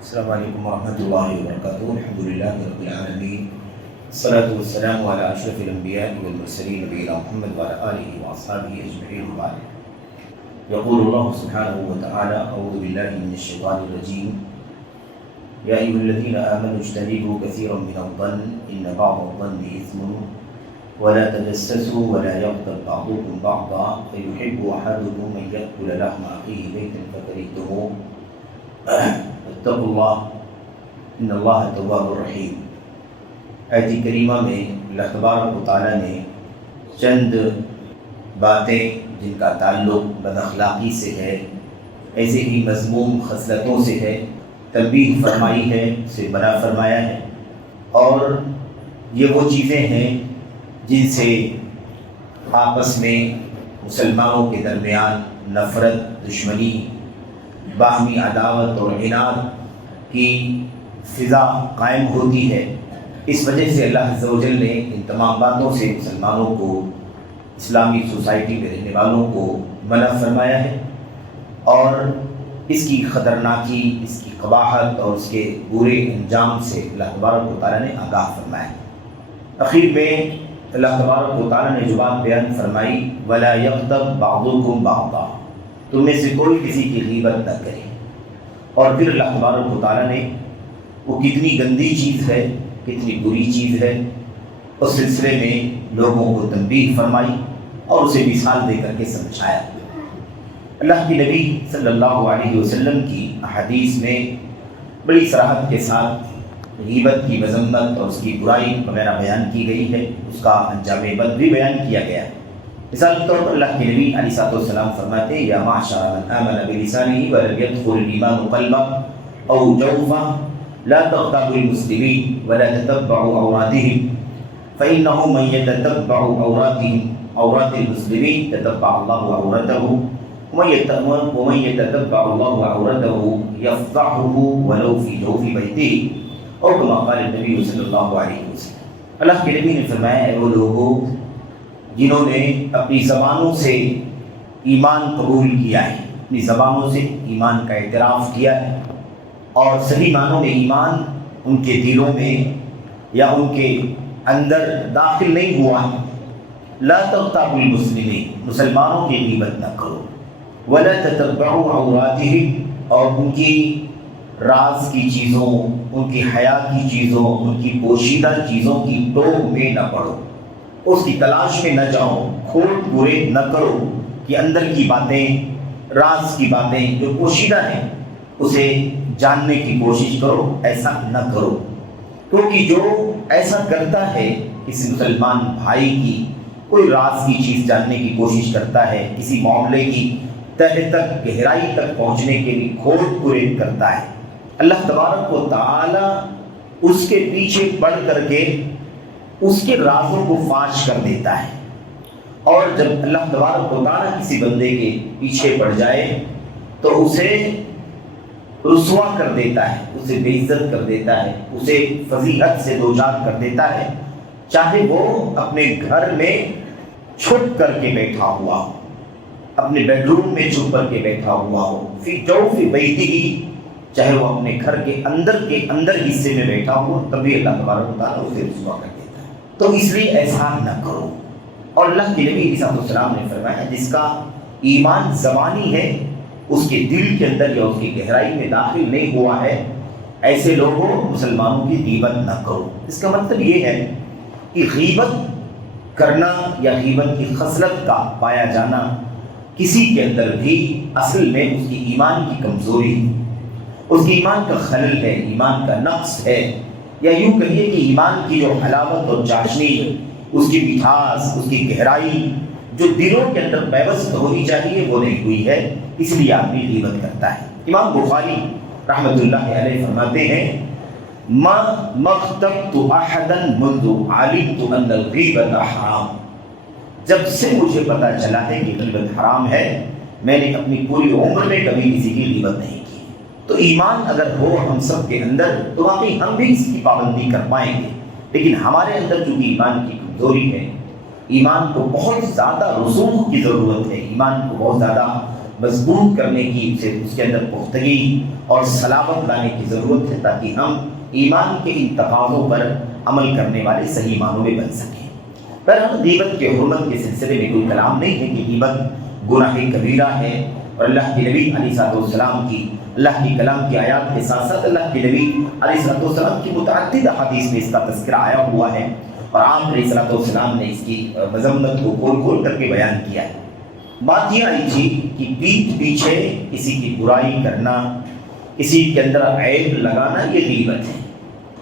السلام علیکم ورحمۃ اللہ وبرکاتہ. الحمد للہ رب العالمین، الصلاۃ والسلام علی اشرف الانبیاء والمرسلین نبینا محمد وعلی آلہ واصحابہ اجمعین وبعد. یقول اللہ سبحانہ وتعالی: اعوذ باللہ من الشیطان الرجیم. یا ایھا الذین آمنوا اجتنبوا کثیرا من الظن ان بعض الظن اثم ولا تجسسوا ولا یغتب بعضکم بعضا فیحب احدکم ان یأکل لحم اخیہ میتا فکرہتموہ اتقوا اللہ ان اللہ تواب الرحیم. آیت کریمہ میں اللہ تبارک و تعالیٰ نے چند باتیں جن کا تعلق بد اخلاقی سے ہے، ایسے ہی مذموم خصلتوں سے ہے، تنبیہ فرمائی ہے، اسے منع فرمایا ہے. اور یہ وہ چیزیں ہیں جن سے آپس میں مسلمانوں کے درمیان نفرت، دشمنی، باہمی عداوت اور عناد کی فضا قائم ہوتی ہے. اس وجہ سے اللہ عز و جل نے ان تمام باتوں سے مسلمانوں کو، اسلامی سوسائٹی میں رہنے والوں کو منع فرمایا ہے، اور اس کی خطرناکی، اس کی قباحت اور اس کے برے انجام سے اللہ تبارک و تعالیٰ نے آگاہ فرمایا. اخیر میں اللہ تبارک و تعالیٰ نے جو بات بیان فرمائی: وَلَا يَغْتَبْ بَعْضُكُمْ بَعْضًا، تم میں سے کوئی کسی کی غیبت نہ کرے. اور پھر اللہ تبارک و تعالیٰ نے وہ کتنی گندی چیز ہے، کتنی بری چیز ہے، اس سلسلے میں لوگوں کو تنبیہ فرمائی اور اسے مثال دے کر کے سمجھایا. اللہ کے نبی صلی اللہ علیہ وسلم کی احادیث میں بڑی صراحت کے ساتھ غیبت کی مذمت اور اس کی برائی وغیرہ بیان کی گئی ہے، اس کا انجام بد بھی بیان کیا گیا ہے. مثال کے طور پر اللہ کے نبی علیہ الصلوۃ والسلام فرماتے ہیں: یا معشر من آمن بلسانه ولم يدخل الایمان قلبه او جوفه لا تغتابوا المسلمین ولا تتبعوا عوراتهم فإنه من يتتبع عورات المسلمین تتبع الله عورته ومن يتتبع الله عورته يفضحه ولو في جوف بيته اور كما قال النبی صلی اللہ علیہ وسلم. اللہ کے نبی نے فرمایا: اے وہ لوگوں جنہوں نے اپنی زبانوں سے ایمان قبول کیا ہے، اپنی زبانوں سے ایمان کا اعتراف کیا ہے، اور صحیح معنوں میں ایمان ان کے دلوں میں یا ان کے اندر داخل نہیں ہوا ہے. لا تغتابوا المسلمین، مسلمانوں کی غیبت نہ کرو. ولا تتبعوا عوراتهم، اور ان کی راز کی چیزوں، ان کی حیا کی چیزوں، ان کی پوشیدہ چیزوں کی ٹوک میں نہ پڑو، اس کی تلاش میں نہ جاؤ، کھوٹ پورے نہ کرو کہ اندر کی باتیں، راز کی باتیں جو پوشیدہ ہیں اسے جاننے کی کوشش کرو. ایسا نہ کرو، کیونکہ جو ایسا کرتا ہے، کسی مسلمان بھائی کی کوئی راز کی چیز جاننے کی کوشش کرتا ہے، کسی معاملے کی تہ تک، گہرائی تک پہنچنے کے لیے کھوٹ پورے کرتا ہے، اللہ تبارک و تعالیٰ اس کے پیچھے پڑ کر کے اس کے رازوں کو فاش کر دیتا ہے. اور جب اللہ تبارک و تعالیٰ کسی بندے کے پیچھے پڑ جائے تو اسے رسوا کر دیتا ہے، اسے بے عزت کر دیتا ہے، اسے فضیحت سے دوچار کر دیتا ہے، چاہے وہ اپنے گھر میں چھپ کر کے بیٹھا ہوا ہو، اپنے بیڈ روم میں چھپ کر کے بیٹھا ہوا ہو، فی جوف بیتہ، چاہے وہ اپنے گھر کے اندر حصے میں بیٹھا ہو، تب بھی اللہ تبارک و تعالیٰ اسے رسوا کر دیتا ہے. تو اس لیے ایسا نہ کرو. اور اللہ کے نبی علیہ السلام نے فرمایا: جس کا ایمان زبانی ہے، اس کے دل کے اندر یا اس کی گہرائی میں داخل نہیں ہوا ہے، ایسے لوگوں مسلمانوں کی غیبت نہ کرو. اس کا مطلب یہ ہے کہ غیبت کرنا یا غیبت کی خصلت کا پایا جانا کسی کے اندر بھی اصل میں اس کی ایمان کی کمزوری، اس کی ایمان کا خلل ہے، ایمان کا نقص ہے، یا یوں کہیے کہ ایمان کی جو حلاوت اور چاشنی، اس کی مٹھاس، اس کی گہرائی جو دلوں کے اندر پیوست ہونی چاہیے وہ نہیں ہوئی ہے، اس لیے آدمی غیبت کرتا ہے. امام بخاری رحمۃ اللہ علیہ فرماتے ہیں: ما مغتبت احدا منذ علمت ان الغیبۃ حرام، جب سے مجھے پتہ چلا ہے کہ غیبت حرام ہے، میں نے اپنی پوری عمر میں کبھی کسی کی غیبت نہیں کی. تو ایمان اگر ہو ہم سب کے اندر تو واقعی ہم بھی اس کی پابندی کر پائیں گے، لیکن ہمارے اندر چونکہ ایمان کی کمزوری ہے، ایمان کو بہت زیادہ رسوخ کی ضرورت ہے، ایمان کو بہت زیادہ مضبوط کرنے کی اس کے اندر پختگی اور صلابت لانے کی ضرورت ہے تاکہ ہم ایمان کے ان تقاضوں پر عمل کرنے والے صحیح معنوں میں بن سکیں۔ بہرحال غیبت کے حرمت کے سلسلے میں کوئی کلام نہیں ہے کہ غیبت گناہ کبیرہ ہے، اور اللہ کے نبی علیہ السلام کی اللہ کی کلام کی آیات کے ساتھ ساتھ اللہ کے نبی علیہ السلام کی متعدد احادیث میں اس کا تذکرہ آیا ہوا ہے، اور آپ علیہ السلام نے اس کی مذمت کو کھول کھول کر کے بیان کیا ہے۔ بات یہ آئی تھی کہ پیٹھ پیچھے کسی کی برائی کرنا، کسی کے اندر عیب لگانا، یہ غیبت ہے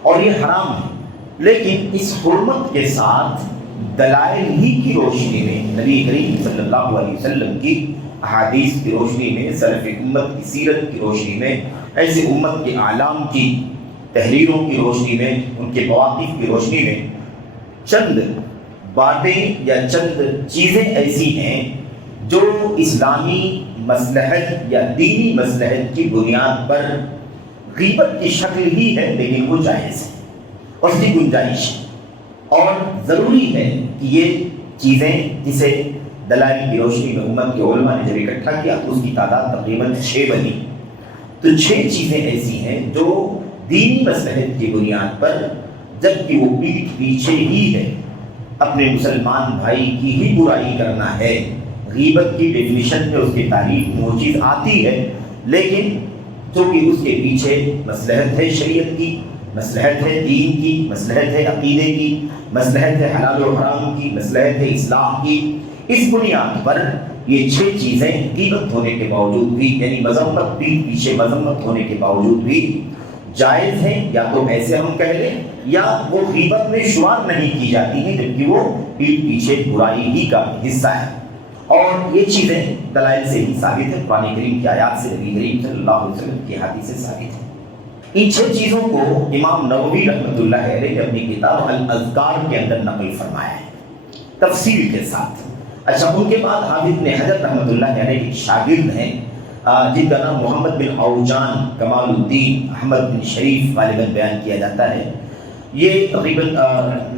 اور یہ حرام ہے، لیکن اس حرمت کے ساتھ دلائل ہی کی روشنی میں، نبی کریم صلی اللہ علیہ وسلم کی احادیث کی روشنی میں، سلف امت کی سیرت کی روشنی میں، ایسے امت کے اعلام کی تحریروں کی روشنی میں، ان کے مواقف کی روشنی میں چند باتیں یا چند چیزیں ایسی ہیں جو اسلامی مصلحت یا دینی مصلحت کی بنیاد پر غیبت کی شکل ہی ہے، لیکن وہ جائز ہے، اس کی گنجائش ہے، اور ضروری ہے کہ یہ چیزیں جسے دلائل کی روشنی میں امت کے علماء نے جب اکٹھا کیا تو اس کی تعداد تقریباً 6 بنی۔ تو 6 چیزیں ایسی ہیں جو دینی مصلحت کی بنیاد پر، جبکہ وہ پیٹھ پیچھے ہی ہے، اپنے مسلمان بھائی کی ہی برائی کرنا ہے۔ غیبت کی ڈیفینیشن میں اس کی تعریف میں وہ چیز آتی ہے، لیکن چونکہ اس کے پیچھے مصلحت ہے شریعت کی، مصلحت ہے دین کی، مصلحت ہے عقیدے کی، مصلحت ہے حلال و حرام کی، مصلحت ہے اسلام کی، اس بنیاد پر یہ 6 چیزیں غیبت ہونے کے باوجود بھی، یعنی مذمت پیٹھ پیچھے مذمت ہونے کے باوجود بھی جائز ہیں، یا تو ایسے ہم کہہ لیں یا وہ غیبت میں شمار نہیں کی جاتی ہیں، جبکہ وہ پیٹھ پیچھے برائی ہی کا حصہ ہے۔ اور یہ چیزیں دلائل سے ہی ثابت ہے، قرآن کریم کی آیات سے، نبی کریم صلی اللہ علیہ وسلم کی حدیث سے ثابت ہے۔ ان 6 چیزوں کو امام نووی رحمۃ اللہ علیہ نے اپنی کتاب الاذکار کے اندر نقل فرمایا ہے تفصیل کے ساتھ۔ اچھا، ان کے بعد حافظ ابن حجر رحمۃ اللہ علیہ کے شاگرد ہیں جن کا نام محمد بن اوجان کمال الدین احمد بن شریف غالباً بیان کیا جاتا ہے۔ یہ تقریباً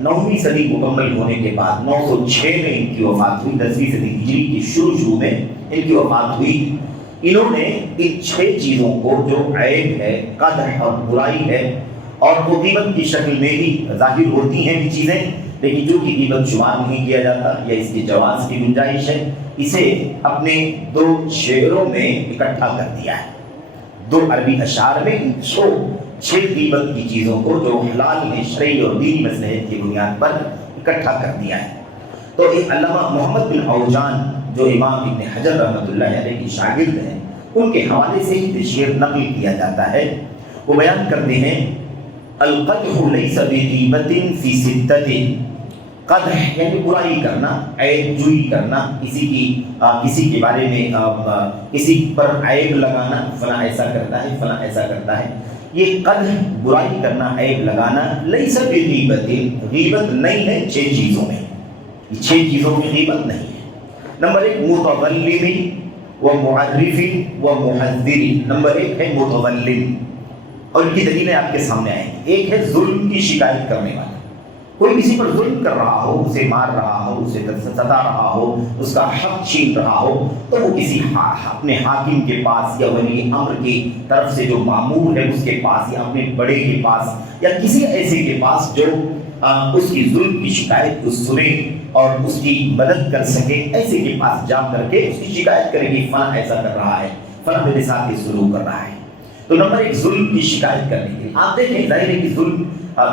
9ویں صدی مکمل ہونے کے بعد 906 میں ان کی وفات ہوئی، 10ویں صدی ہجری کی شروع میں ان کی وفات ہوئی۔ انہوں نے ان 6 چیزوں کو جو عیب ہے، قدح اور برائی ہے، اور وہ غیبت کی شکل میں بھی ظاہر ہوتی ہیں یہ چیزیں، لیکن جو کہ غیبت شمار نہیں کیا جاتا یا اس کے جواز کی گنجائش ہے، اسے اپنے 2 شعروں میں اکٹھا کر دیا ہے۔ 2 عربی اشعار میں ان 6 غیبت کی چیزوں کو جو حلال ہے، شرعی اور دینی مصلحت کی بنیاد پر اکٹھا کر دیا ہے۔ تو ایک علامہ محمد بن اوجان جو امام ابن حجر رحمۃ اللہ علیہ کی شاگرد ہیں، ان کے حوالے سے ہی شعر نقل کیا جاتا ہے۔ وہ بیان کرتے ہیں القدح لیس بغیبۃ فی ستۃ، قدح یعنی برائی کرنا، عیب جوئی کرنا، کسی کے بارے میں کسی پر عیب لگانا، فلاں ایسا کرتا ہے، فلاں ایسا کرتا ہے، یہ قدح برائی کرنا، عیب لگانا، لیس بغیبۃ، غیبت نہیں ہے 6 چیزوں میں، یہ 6 چیزوں میں غیبت نہیں ہے۔ نمبر 1 متظلم و معرف و محذر۔ نمبر 1 ہے متظلم، اور ان کی دلیلیں آپ کے سامنے آئیں گی۔ ایک ہے ظلم کی شکایت کرنے والا، کوئی کسی پر ظلم کر رہا ہو، اسے مار رہا ہو، اسے ستا رہا ہو، اس کا حق چھین رہا ہو، تو وہ کسی اپنے حاکم کے پاس یا ولی امر کی طرف سے جو مامور ہے اس کے پاس، یا اپنے بڑے کے پاس، یا کسی ایسے کے پاس جو اس کی ظلم کی شکایت کو سنے اور اس کی مدد کر سکے، ایسے کے پاس جا کر کے اس کی شکایت کرے گی، فلاں ایسا کر رہا ہے، فلاں میرے ساتھ یہ سلوک کر رہا ہے۔ تو نمبر 1 ظلم کی شکایت کرنے کے لیے آپ دیکھیں، ظاہر ہے کہ ظلم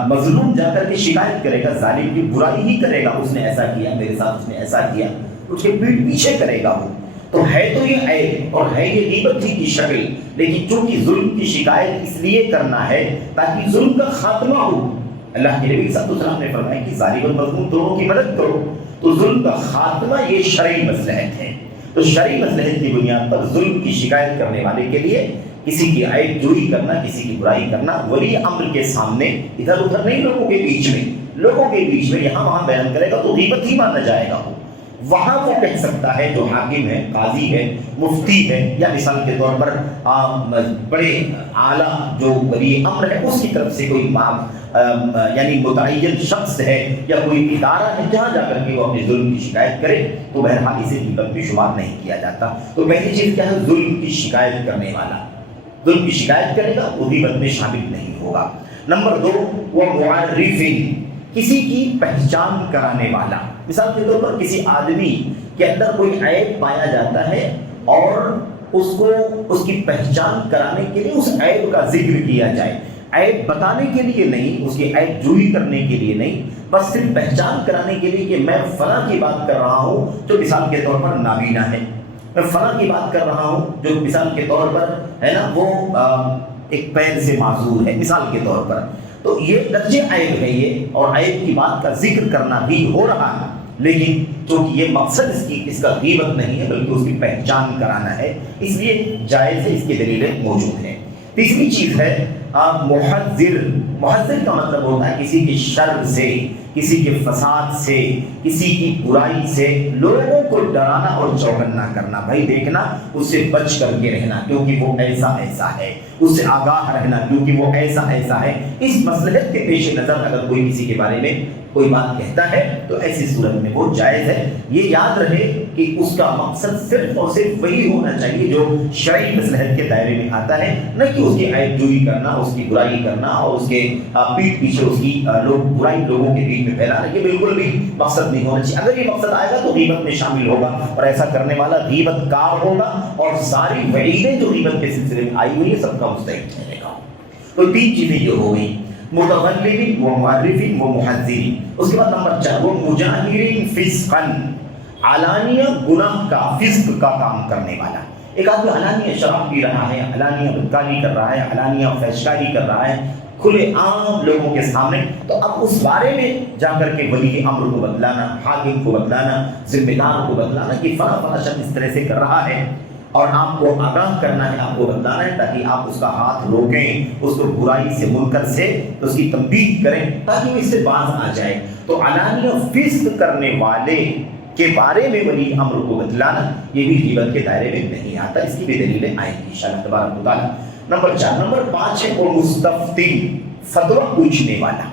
مظلوم جا کر کے شکایت کرے گا، ظالم کی برائی ہی کرے گا، اس نے ایسا کیا میرے ساتھ، اس نے ایسا کیا، اس کے پیٹھ پیچھے کرے گا وہ، تو ہے تو یہ عیب اور ہے یہ غیبت ہی کی شکل، لیکن چونکہ ظلم کی شکایت اس لیے کرنا ہے تاکہ ظلم کا خاتمہ ہو۔ اللہ کے نبی صلی اللہ علیہ وسلم نے فرمایا کہ ظالم اور مظلوم دونوں کی مدد کرو، تو ظلم کا خاتمہ یہ شرعی مصلحت ہے۔ تو شرعی مصلحت کی بنیاد پر ظلم کی شکایت کرنے والے کے لیے کسی کی عیب جوئی کرنا، کسی کی برائی کرنا، ولی امر کے سامنے ادھر ادھر نہیں، لوگوں کے بیچ میں یہاں وہاں بیان کرے گا تو غیبت ہی مانا جائے گا۔ وہاں وہ کہہ سکتا ہے جو حاکم ہے، قاضی ہے، مفتی ہے، یا مثال کے طور پر بڑے اعلیٰ جو ولی امر ہے اس کی طرف سے کوئی یعنی متعین شخص ہے یا کوئی ادارہ ہے جہاں جا کر کے وہ اپنے ظلم کی شکایت کرے تو بہرحال اسے غیبت میں شمار نہیں کیا جاتا۔ تو پہلی چیز کیا ہے؟ ظلم کی شکایت کرنے والا ظلم کی شکایت کرے گا وہ غیبت میں شامل نہیں ہوگا۔ نمبر 2، وہ معرفین، کسی کی پہچان کرانے والا۔ مثال کے طور پر کسی آدمی کے اندر کوئی عیب پایا جاتا ہے اور اس کو اس کی پہچان کرانے کے لیے اس عیب کا ذکر کیا جائے، عیب بتانے کے لیے نہیں، اس کی عیب جوئی کرنے کے لیے نہیں، بس صرف پہچان کرانے کے لیے کہ میں فلاں کی بات کر رہا ہوں جو مثال کے طور پر نابینا ہے، میں فلاں کی بات کر رہا ہوں جو مثال کے طور پر ہے نا وہ ایک پیر سے معذور ہے مثال کے طور پر۔ تو یہ درجے عیب ہے یہ، اور عیب کی بات کا ذکر کرنا بھی ہو رہا ہے، لیکن چونکہ یہ مقصد اس کا غیبت نہیں ہے بلکہ اس کی پہچان کرانا ہے، اس لیے جائز ہے، اس کی دلیلیں موجود ہیں۔ تیسری چیز ہے محذر۔ محذر کا مطلب ہوتا ہے کسی کی شر سے، کسی کے فساد سے، کسی کی برائی سے لوگوں کو ڈرانا اور چوکنا کرنا۔ بھائی دیکھنا، اس سے بچ کر کے رہنا کیونکہ وہ ایسا ایسا ہے، اس سے آگاہ رہنا کیونکہ وہ ایسا ایسا ہے۔ اس مصلحت کے پیش نظر اگر کوئی کسی کے بارے میں کوئی بات کہتا ہے تو ایسی صورت میں وہ جائز ہے۔ یہ یاد رہے کہ اس کا مقصد صرف اور صرف وہی ہونا چاہیے جو شرعی مصلحت کے دائرے میں آتا ہے، نہ کہ اس کی عیب جوئی کرنا، اس کی برائی کرنا اور اس کے پیٹھ پیچھے اس کی برائی لوگوں کے بیچ میں پھیلانا۔ یہ بالکل بھی مقصد نہیں ہونا چاہیے۔ اگر یہ مقصد آئے گا تو غیبت میں شامل ہوگا، اور ایسا کرنے والا غیبت کار ہوگا، اور ساری وعیدیں جو غیبت کے سلسلے میں آئی ہوئی ہے سب کا مستحق ٹھہرے گا۔ تو تین چیزیں یہ ہو گئی، متغلبین، وہ معرفین، وہ محذرین۔ اس کے بعد نمبر 4، وہ مجاہرین فسقاً، علانیہ گناہ کا، فسق کا کام کرنے والا۔ ایک آدمی علانیہ شراب پی رہا ہے، علانیہ بدکاری کر رہا ہے، علانیہ فحشکاری کر رہا ہے کھلے عام لوگوں کے سامنے، تو اب اس بارے میں جا کر کے ولی امر کو بتلانا، حاکم کو بتلانا، ذمہ دار کو بتلانا کہ فلاں فلاں شخص اس طرح سے کر رہا ہے، اور آپ کو آگاہ کرنا ہے، آپ کو بتلانا ہے تاکہ آپ اس کا ہاتھ روکیں، اس کو برائی سے، منکر سے اس کی تنبیہ کریں تاکہ وہ اس سے باز آ جائے۔ تو علانیہ فسق کرنے والے کے بارے میں ولی امر کو بتلانا یہ بھی غیبت کے دائرے میں نہیں آتا، اس کی بھی دلیلیں آئیں گی انشاءاللہ تبارک و تعالیٰ۔ نمبر 4۔ نمبر 5 ہے وہ مستفتی، فتویٰ پوچھنے والا۔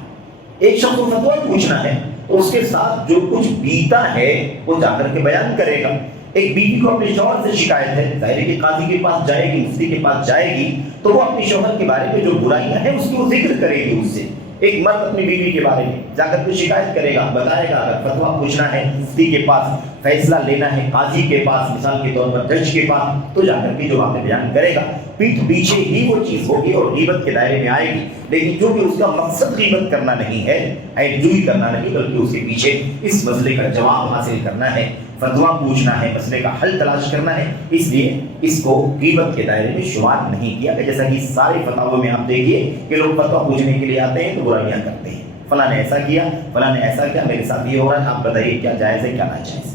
ایک شخص کو فتویٰ پوچھنا ہے تو اس کے ساتھ جو کچھ بیتا ہے وہ جا کر کے بیان کرے گا۔ ایک بیوی کو اپنے شوہر سے شکایت ہے، ظاہر ہے کہ قاضی کے پاس جائے گی، مفتی کے پاس جائے گی، تو وہ اپنے شوہر کے بارے میں جو برائیاں ہیں اس کی وہ ذکر کرے گی اس سے۔ ایک مرد اپنی بیوی کے بارے میں جا کر کے شکایت کرے گا، بتائے گا، اگر فتویٰ پوچھنا ہے مفتی کے پاس، فیصلہ لینا ہے قاضی کے پاس، مثال کے طور پر جج کے پاس، تو جا کر کے جو باتیں بیان کرے گا پیٹھ پیچھے ہی وہ چیز ہوگی اور غیبت کے دائرے میں آئے گی، لیکن چونکہ اس کا مقصد غیبت کرنا نہیں ہے، عیب جوئی کرنا نہیں، بلکہ اس کے پیچھے اس مسئلے کا جواب حاصل کرنا ہے، فتویٰ پوچھنا ہے، مسئلے کا حل تلاش کرنا ہے، اس لیے اس کو غیبت کے دائرے میں شمار نہیں کیا گیا۔ جیسا کہ سارے فتاووں میں آپ دیکھیے کہ لوگ فتویٰ پوچھنے کے لیے آتے ہیں تو برائیاں کرتے ہیں، فلاں نے ایسا کیا، فلاں نے ایسا کیا، میرے ساتھ یہ ہو رہا ہے، آپ بتائیے کیا جائز ہے کیا ناجائز ہے۔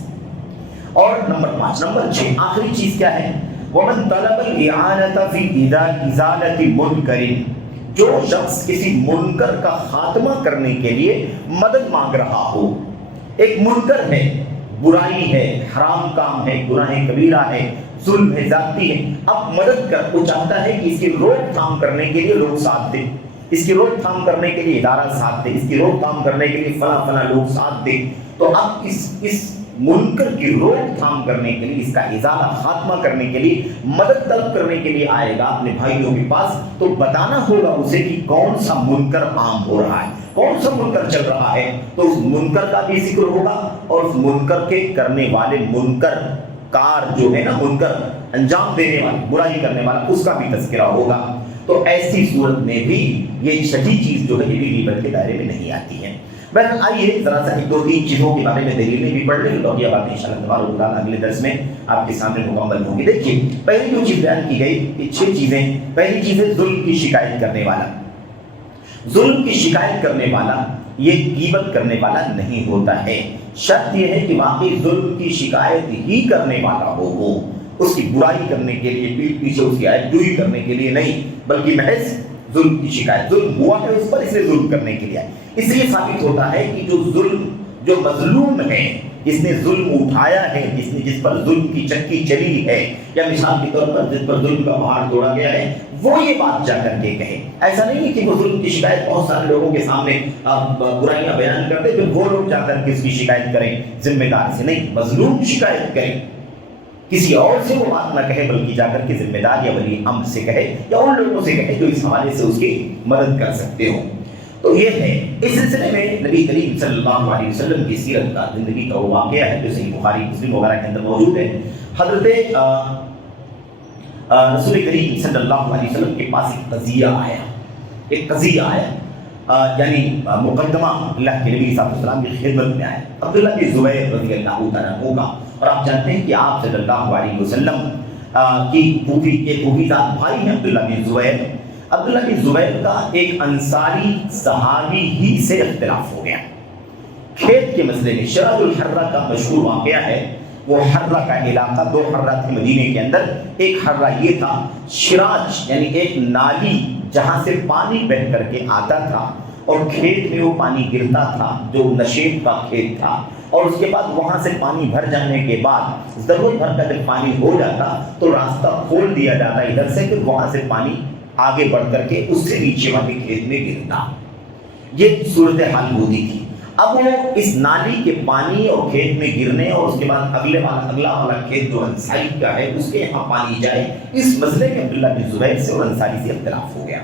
اور نمبر 5، نمبر 6 آخری چیز کیا ہے؟ وَمَنْ طَلَبَ الْإِعَانَةَ فِي إِزَالَةِ مُنْكَرٍ، جو شخص کسی منکر کا خاتمہ کرنے کے لیے مدد مانگ رہا ہو۔ ایک منکر ہے، برائی ہے، حرام کام ہے، گناہ کبیرہ ہے، ظلم ہے، زیادتی ہے، اب مدد کر، وہ چاہتا ہے کہ اس کی روک تھام کرنے کے لیے لوگ ساتھ دیں، اس کی روک تھام کرنے کے لیے ادارہ ساتھ دے، اس کی روک تھام کرنے کے لیے فلاں فلاں لوگ ساتھ دیں، تو اب اس منکر کی روک تھام کرنے کے لیے، اس کا ازالہ، خاتمہ کرنے کے لیے، مدد طلب کرنے کے لیے آئے گا اپنے بھائیوں کے پاس، تو بتانا ہوگا اسے کہ کون سا منکر عام ہو رہا ہے، کون سا منکر چل رہا ہے، تو اس منکر کا بھی ذکر ہوگا اور اس منکر کے کرنے والے منکر کار جو ہے نا، منکر انجام دینے والا، برائی کرنے والا، اس کا بھی تذکرہ ہوگا۔ تو ایسی صورت میں بھی یہ چھٹی چیز جو ہے یہ بھی غیبت کے دائرے میں نہیں آتی ہے۔ بہرحال آئیے ذرا سا 1-2-3 چیزوں کے بارے میں دلیلیں بھی پڑھ لیں، تو یہ باتیں انشاءاللہ تبارک و تعالیٰ اگلے درس میں آپ کے سامنے مکمل ہوں گی۔ دیکھیے پہلی جو چیز بیان کی گئی یہ 6 چیزیں، پہلی چیز ہے ظلم کی شکایت کرنے والا۔ ظلم کی شکایت کرنے والا یہ غیبت کرنے والا نہیں ہوتا ہے، شرط یہ ہے کہ واقعی ظلم کی شکایت ہی کرنے والا ہو، وہ اس کی برائی کرنے کے لیے، پیٹھ پیچھے اس کی عیب جوئی کرنے کے لیے نہیں، بلکہ محض ظلم کی شکایت، ظلم ہوا ہے اس پر، اس لیے ظلم کرنے کے لیے آئے۔ اس لیے ثابت ہوتا ہے کہ جو مظلوم ہے جس نے ظلم اٹھایا ہے، جس پر ظلم کی چکی چلی ہے، یا مثال کے طور پر جس پر ظلم کا پہاڑ توڑا گیا ہے، وہ یہ بات جا کر کے کہے۔ ایسا نہیں ہے کہ وہ ظلم کی شکایت بہت سارے لوگوں کے سامنے برائیاں بیان کرتے پھر وہ لوگ جا کر کے اس کی شکایت کریں ذمہ دار سے، نہیں، مظلوم شکایت کریں، کسی اور سے وہ بات نہ کہے بلکہ جا کر کے ذمہ دار یا ولی امر سے کہے یا ان لوگوں سے کہے جو اس حوالے سے اس کی مدد کر سکتے ہوں۔ تو یہ ہے، اس سلسلے میں نبی کریم صلی اللہ علیہ وسلم کی سیرت کا، زندگی کا وہ واقعہ ہے جو صحیح بخاری مسلم وغیرہ کے اندر موجود ہے۔ حضرت رسول کریم صلی اللہ علیہ وسلم کے پاس ایک قضیہ آیا، یعنی مقدمہ اللہ کے نبی صلی اللہ علیہ وسلم کی خدمت میں آیا، عبداللہ بن زبیر رضی اللہ تعالیٰ عنہ کا۔ اور آپ جانتے ہیں کہ آپ صلی اللہ علیہ وسلم کی پھوپھی ذات بھائی ہیں عبداللہ بن زبیر۔ عبداللہ بن زبیر کا ایک انصاری صحابی ہی سے اختلاف ہو گیا کھیت کے مسئلے میں۔ شراج الحرہ کا مشہور واقعہ ہے، وہ حرہ کا علاقہ، 2 حرہ تھے مدینے کے اندر۔ ایک حرہ یہ تھا شراج، یعنی ایک نالی جہاں سے پانی بہہ کر کے آتا تھا اور کھیت میں وہ پانی گرتا تھا جو نشیب کا کھیت تھا، اور اس کے بعد وہاں سے پانی بھر جانے کے بعد ضرورت بھر کا جب پانی ہو جاتا تو راستہ کھول دیا جاتا ادھر سے، پھر وہاں سے پانی آگے بڑھ کر کے اس سے نیچے والے کھیت میں گرتا۔ یہ صورتحال ہوتی تھی۔ اب وہ اس نالی کے پانی اور کھیت میں گرنے اور اس کے بعد اگلا والا کھیت جو انصاری کا ہے اس کے یہاں پانی جائے، اس مسئلے میں عبداللہ بن زبیر سے اور انصاری سے اختلاف ہو گیا۔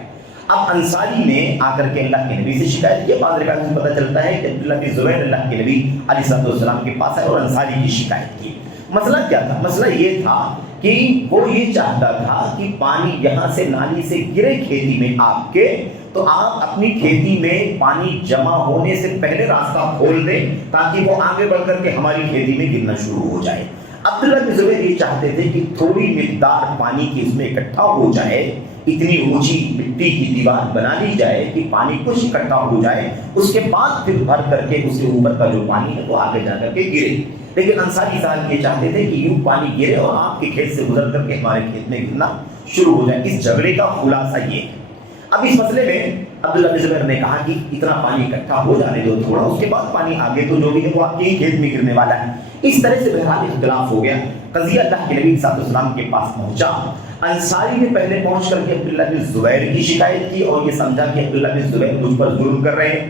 اب انصاری نے آ کر کے اللہ کے نبی سے شکایت کی۔ بعض روایات سے پتہ چلتا ہے کہ عبداللہ بن زبیر اللہ کے نبی علیہ السلام کے پاس آئے اور انصاری کی شکایت کی۔ مسئلہ کیا تھا؟ مسئلہ یہ تھا کہ وہ یہ چاہتا تھا کہ پانی یہاں سے نالی سے گرے کھیتی میں آپ کے، تو آپ اپنی کھیتی میں پانی جمع ہونے سے پہلے راستہ کھول دیں تاکہ وہ آگے بڑھ کر کے ہماری کھیتی میں گرنا شروع ہو جائے۔ عبداللہ بن زبیر یہ چاہتے تھے کہ تھوڑی مقدار پانی کی اس میں اکٹھا ہو جائے، اتنی اونچی مٹی کی دیوار بنا لی جائے کہ پانی کچھ اکٹھا ہو جائے، اس کے بعد پھر بھر کر کے اس کے اوپر کا جو پانی ہے وہ آگے جا کر کے گرے۔ لیکن انصاری صاحب یہ چاہتے تھے کہ یوں پانی گرے اور آپ کے کھیت سے گزر کر کے ہمارے کھیت میں گرنا شروع ہو جائے۔ اس جھگڑے کا خلاصہ یہ ہے۔ اب اس مسئلے میں عبداللہ بن زبیر نے کہا کہ اتنا پانی اکٹھا ہو جانے دو تھوڑا، اس کے بعد پانی آگے تو جو بھی ہے وہ آپ کے ہی کھیت میں گرنے والا ہے۔ اس طرح سے بہرحال اختلاف ہو گیا۔ قضیہ اللہ کے نبی صلی اللہ علیہ وسلم کے پاس پہنچا۔ انصاری نے پہلے پہنچ کر کے عبداللہ بن زبیر کی شکایت کی اور یہ سمجھا کہ عبداللہ بن زبیر مجھ پر ظلم کر رہے ہیں۔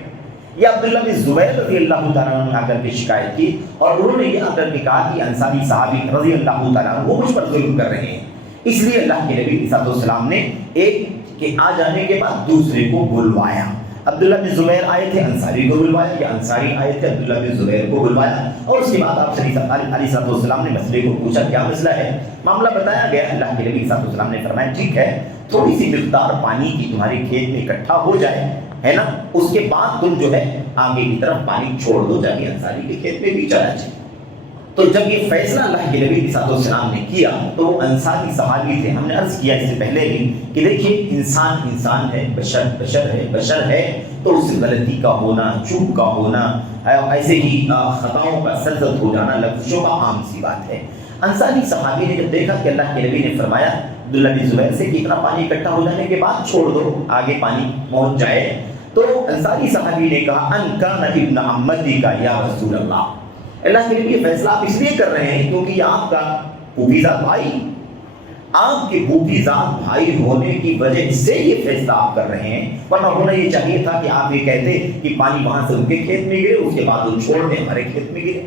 یا عبداللہ بن زبیر رضی اللہ تعالیٰ عنہ نے آ کر کے شکایت کی اور انہوں نے یہ آ کر کے کہا کہ انصاری صحابی رضی اللہ تعالیٰ عنہ وہ مجھ پر ظلم کر رہے ہیں۔ اس لیے اللہ کے نبی صلی اللہ علیہ وسلم نے ایک کے آ جانے کے بعد دوسرے کو بلوایا۔ عبداللہ بن زبیر آئے تھے، انصاری کو بلوایا، یا انصاری آئے تھے، عبداللہ بن زبیر کو بلوایا، اور اس کے بعد آپ صلی اللہ علیہ وسلم نے مسئلے کو پوچھا کیا مسئلہ ہے، معاملہ بتایا گیا۔ اللہ کے نبی صلی اللہ علیہ وسلم نے فرمایا ٹھیک ہے، تھوڑی سی مقدار پانی کی تمہارے کھیت میں اکٹھا ہو جائے، ہے نا، اس کے بعد تم جو ہے آگے کی طرف پانی چھوڑ دو تاکہ انصاری کے کھیت میں بھی چلا جائے۔ تو جب یہ فیصلہ اللہ کے نبی صلی اللہ علیہ وسلم نے کیا تو وہ انصاری صحابی تھے، ہم نے عرض کیا اس سے پہلے بھی کہ دیکھیے انسان ہے، بشر ہے، تو اس غلطی کا ہونا، چوک کا ہونا، ایسے ہی خطاؤں کا سرزد ہو جانا لفظوں کا عام سی بات ہے۔ انصاری صحابی نے جب دیکھا کہ اللہ کے نبی نے فرمایا عبداللہ بن زبیر سے کہ اتنا پانی اکٹھا ہو جانے کے بعد چھوڑ دو آگے پانی پہنچ جائے، تو انصاری صحابی نے کہا ان کان ابن عمتی کا یا رسول اللہ، اللہ کے لیے یہ فیصلہ آپ اس لیے کر رہے ہیں کیونکہ یہ آپ کا پھوپھی ذات بھائی، آپ کے پھوپھی ذات بھائی ہونے کی وجہ سے یہ فیصلہ آپ کر رہے ہیں، ورنہ ہونا یہ چاہیے تھا کہ آپ یہ کہتے کہ پانی وہاں سے ان کے کھیت میں گرے، اس کے بعد وہ چھوڑ دیں ہمارے کھیت میں گرے۔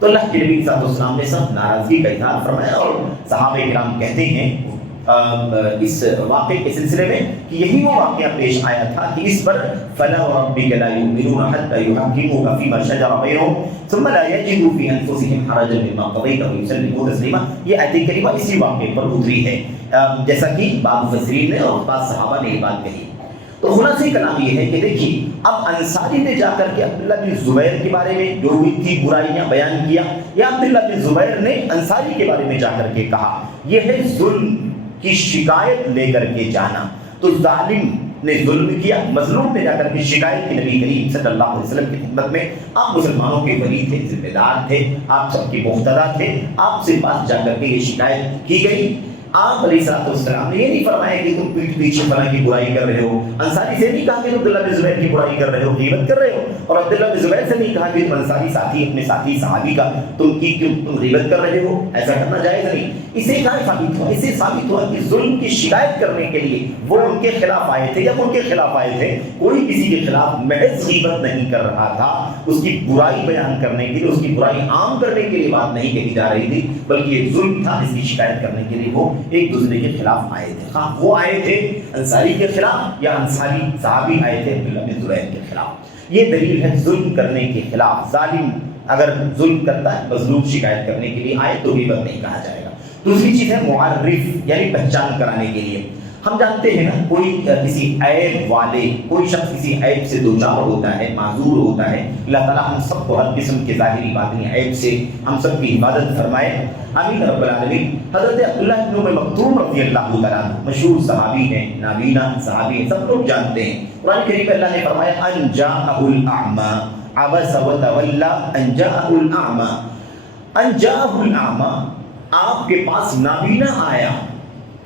تو اللہ کے نبی صلی اللہ علیہ وسلم نے سب ناراضگی کا اظہار فرمایا، اور صحابہ کرام کہتے ہیں اس واقعے کے سلسلے میں کہ یہی وہ واقعہ پیش آیا تھا کہ اس پر فلا وربک لا یؤمنون حتى يحكموك فيما شجر بينهم ثم لا يجدوا في انفسهم حرجا مما قضيت ويسلموا تسلیما۔ یہ آیت کریمہ اسی واقعے پر اتری ہے، جیسا کہ بعض مفسرین نے اور بعض صحابہ نے یہ بات کہی۔ تو خلاصہ کلام یہ ہے کہ دیکھیے اب انصاری نے جا کر کے عبداللہ بن زبیر کے بارے میں جو ہوئی تھی برائیاں بیان کیا، یا عبداللہ بن زبیر نے انصاری کے بارے میں جا کر کے کہا، یہ ہے ظلم کی شکایت لے کر کے جانا۔ تو ظالم نے ظلم کیا، مظلوم نے جا کر کے شکایت کی نبی کریم صلی اللہ علیہ وسلم کی خدمت میں۔ آپ مسلمانوں کے ولی تھے، ذمہ دار تھے، آپ سب کے مقتدی تھے، آپ سے پاس جا کر کے یہ شکایت کی گئی۔ آپ علیہ السلام نے یہ نہیں فرمایا کہ تم پیٹھ پیچھے فلاں کی برائی کر رہے ہو، انصاری سے نہیں کہا کہ تم عبداللہ بن زبیر کی برائی کر رہے ہو، غیبت کر رہے ہو، اور عبداللہ بن زبیر سے نہیں کہا کہ تم انصاری ساتھی اپنے ساتھی صحابی کا تم غیبت کر رہے ہو، ایسا کرنا جائز نہیں۔ اسے کہاں ثابت ہوا؟ اسے ثابت ہوا کہ ظلم کی شکایت کرنے کے لیے وہ ان کے خلاف آئے تھے یا ان کے خلاف آئے تھے، کوئی کسی کے خلاف محض غیبت نہیں کر رہا تھا، اس کی برائی بیان کرنے کے لیے، اس کی برائی عام کرنے کے لیے بات نہیں کہی جا رہی تھی، بلکہ یہ ظلم تھا، اس کی شکایت کرنے کے لیے وہ ایک دوسرے کے خلاف آئے تھے۔ ہاں وہ آئے تھے انصاری کے خلاف یا انصاری صحابی آئے تھے عبداللہ بن زبیر کے خلاف۔ یہ دلیل ہے ظلم کرنے کے خلاف۔ ظالم اگر ظلم کرتا ہے، مظلوم شکایت کرنے کے لیے آئے تو غیبت نہیں کہا جائے گا۔ دوسری چیز ہے معرف، یعنی پہچان کرانے کے لیے۔ ہم جانتے ہیں نا، کوئی کسی عیب والے، کوئی شخص کسی عیب سے دوچار ہوتا ہے، معذور ہوتا ہے، اللہ تعالیٰ ہم سب کو ہر قسم کے ظاہری باطنی عیب سے ہم سب کی حفاظت فرمائے، آمین رب العالمین۔ حضرت عبداللہ بن مکتوم رضی اللہ تعالیٰ عنہ مشہور صحابی ہیں، نابینا صحابی ہیں، سب لوگ جانتے ہیں۔ قرآن کریم میں اللہ نے فرمایا ان جاءہ الاعمى عبس وتولى ان جاءہ الاعمى، ان جاءہ الاعمى، آپ کے پاس نابینا آیا۔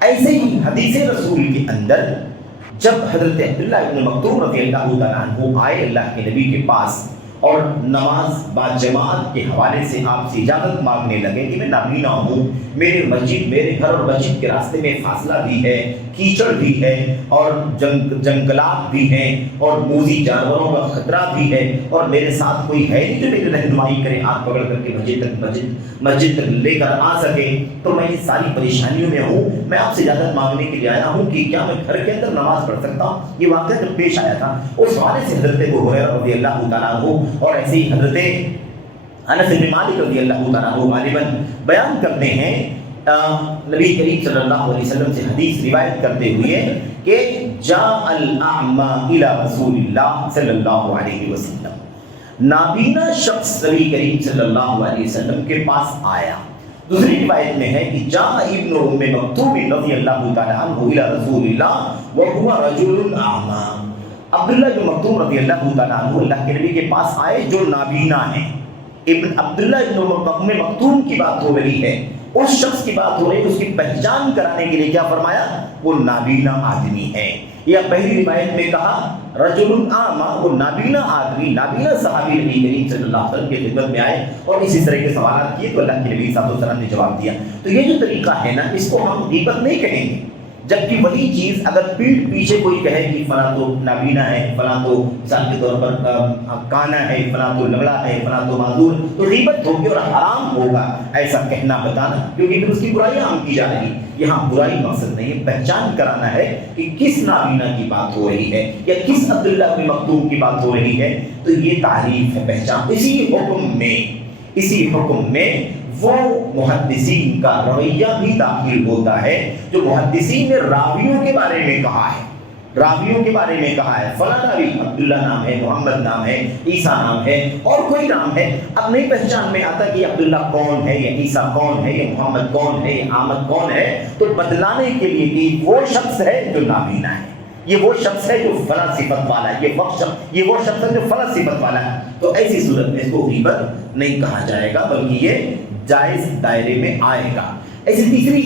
ایسے ہی حدیث رسول کے اندر جب حضرت عبداللہ بن مکتوم رضی اللہ تعالیٰ عنہ آئے اللہ کے نبی کے پاس اور نماز با جماعت کے حوالے سے آپ سے اجازت مانگنے لگے کہ میں نابینا ہوں، میرے گھر اور مسجد کے راستے میں فاصلہ بھی ہے، کیچڑ بھی ہے، اور جنگلات بھی ہیں، اور موذی جانوروں کا خطرہ بھی ہے، اور میرے ساتھ کوئی ہے نہیں جو میری رہنمائی کرے، ہاتھ پکڑ کر کے مسجد تک لے کر آ سکے، تو میں اس ساری پریشانیوں میں ہوں، میں آپ سے اجازت مانگنے کے لیے آیا ہوں کہ کیا میں گھر کے اندر نماز پڑھ سکتا ہوں۔ یہ واقعہ جب پیش آیا تھا اس حوالے سے حضرت ابو ہریرہ رضی اللہ تعالیٰ عنہ اور ایسے ہی حضرت انس بن مالک رضی اللہ تعالیٰ عنہ غالباً بیان کرتے ہیں، نبی کریم صلی اللہ علیہ وسلم سے حدیث روایت کرتے ہوئے کہ جاء الاعمى الى رسول اللہ صلی اللہ علیہ وسلم، نابینا شخص نبی کریم صلی اللہ علیہ وسلم کے پاس آیا۔ دوسری روایت میں ہے کہ جاء ابن ام مکتوم رضی اللہ تعالیٰ عنہ الى رسول اللہ وهو رجل اعمى، عبداللہ بن مکتوم رضی اللہ تعالیٰ عنہ اللہ کے نبی کے پاس آئے جو نابینا ہیں۔ عبداللہ بن ام مکتوم کی بات ہو رہی ہے، اس شخص کی بات ہو رہی ہے، اس کی پہچان کرانے کے لیے کیا فرمایا؟ وہ نابینا آدمی ہے۔ یا پہلی روایت میں کہا رجل اعمى، وہ نابینا آدمی، نابینا صحابی نبی کریم صلی اللہ علیہ وسلم کی خدمت میں آئے اور اسی طرح کے سوالات کیے تو اللہ کے نبی صلی اللہ علیہ وسلم نے جواب دیا۔ تو یہ جو طریقہ ہے نا، اس کو ہم غیبت نہیں کہیں گے، جبکہ وہی چیز اگر پیٹھ پیچھے کوئی کہے کہ فلاں تو نابینا ہے، فلاں تو مثال کے طور پر کانا ہے، فلاں تو لنگڑا ہے، فلاں تو معذور، تو غیبت ہوگی اور حرام ہوگا ایسا کہنا بتانا، کیونکہ پھر اس کی برائی عام کی جا رہی۔ یہاں برائی مقصد نہیں ہے، پہچان کرانا ہے کہ کس نابینا کی بات ہو رہی ہے یا کس عبداللہ بن مکتوم کی بات ہو رہی ہے، تو یہ تعریف ہے، پہچان۔ اسی حکم میں وہ محدثین کا رویہ بھی داخل ہوتا ہے جو محدثین نے راویوں کے بارے میں کہا ہے، راویوں کے بارے میں کہا ہے فلاں راوی عبداللہ نام ہے، محمد نام ہے، عیسیٰ نام ہے، اور کوئی نام ہے، اب نہیں پہچان میں آتا کہ عبداللہ کون ہے یا عیسیٰ کون ہے یا محمد کون ہے یا احمد کون ہے، تو بتلانے کے لیے کہ وہ شخص ہے جو نابینا ہے، یہ وہ شخص ہے جو فلاں صفت والا ہے، یہ وہ شخص ہے جو فلاں صفت والا ہے، تو ایسی صورت میں اس کو غیبت نہیں کہا جائے گا، بلکہ یہ جائز دائرے میں آئے گا۔ ایسی تیسری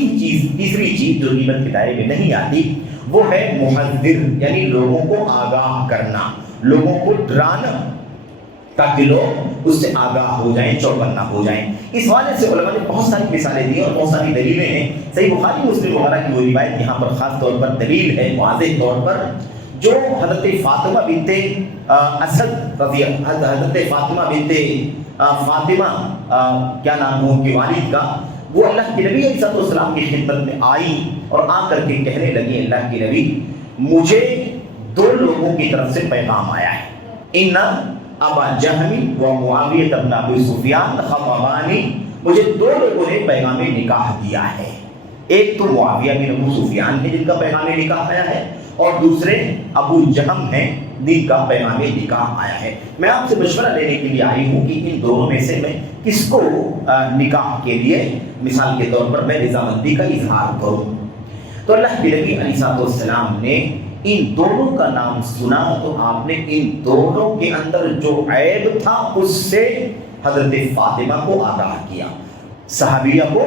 چیز جو غیبت کے دائرے میں نہیں آتی وہ ہے محذر، یعنی لوگوں کو آگاہ کرنا، لوگوں کو ڈرانا، تاکہ لوگ اس سے آگاہ ہو جائیں، چوکنا ہو جائیں۔ اس حوالے سے علماء نے بہت ساری مثالیں دی اور بہت ساری دلیلیں ہیں۔ صحیح بخاری مسلم وغیرہ کی وہ روایت یہاں پر خاص طور پر دلیل ہے، واضح طور پر، جو حضرت فاطمہ بنت اسد رضی حضرت فاطمہ بنت فاطمہ کیا نام ہو ان کے والد کا، وہ اللہ کے نبی علیہ السلام کی خدمت میں آئی اور آ کر کے کہنے لگی اللہ کے نبی مجھے دو لوگوں کی طرف سے پیغام آیا ہے، ان ابا جہل و معاویہ بن ابی سفیان خطبانی، مجھے دو لوگوں نے پیغام نکاح دیا ہے، ایک تو معاویہ بن ابو سفیان ہے جن کا پیغام نکاح آیا ہے، اور دوسرے ابو جہم ہیں جن کا پیغام نکاح آیا ہے۔ میں آپ سے مشورہ لینے کے لیے آئی ہوں کہ ان دونوں میں سے میں کس کو نکاح کے لیے مثال کے طور پر میں رضامندی کا اظہار کروں۔ تو اللہ کے نبی علیہ السلام نے ان دونوں کا نام سنا تو آپ نے ان دونوں کے اندر جو عیب تھا اس سے حضرت فاطمہ کو آگاہ کیا، صحابیہ کو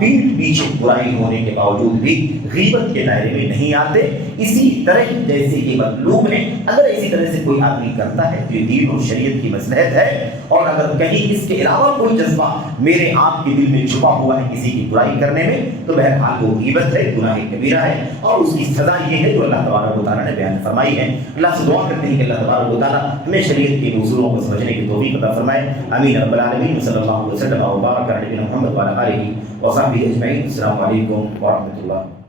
پیٹھ پیچھے برائی ہونے کے باوجود بھی غیبت کے دائرے میں نہیں آتے. اسی طرح جیسے یہ مطلوب ہے، اگر اسی طرح سے کوئی آدمی کرتا ہے تو یہ دین اور شریعت کی مصلحت ہے. اور اگر کہیں اس کے علاوہ کوئی جذبہ میرے آپ کے دل میں چھپا ہوا ہے کسی کی برائی کرنے میں، تو بہرحال وہ غیبت ہے، گناہ کبیرہ ہے، اور اس کی سزا یہ ہے جو اللہ تبارک و تعالیٰ نے بیان فرمائی ہے. اللہ سے دعا کرتے ہیں کہ اللہ تبارک و تعالیٰ ہمیں شریعت کے اصولوں کو سمجھنے کی توفیق عطا فرمائے. آمین رب العالمین. صلی اللہ علیہ وسلم و بارک علی نبینا محمد و علی آلہ وصحبہ اجمعین. السلام علیکم ورحمۃ اللہ.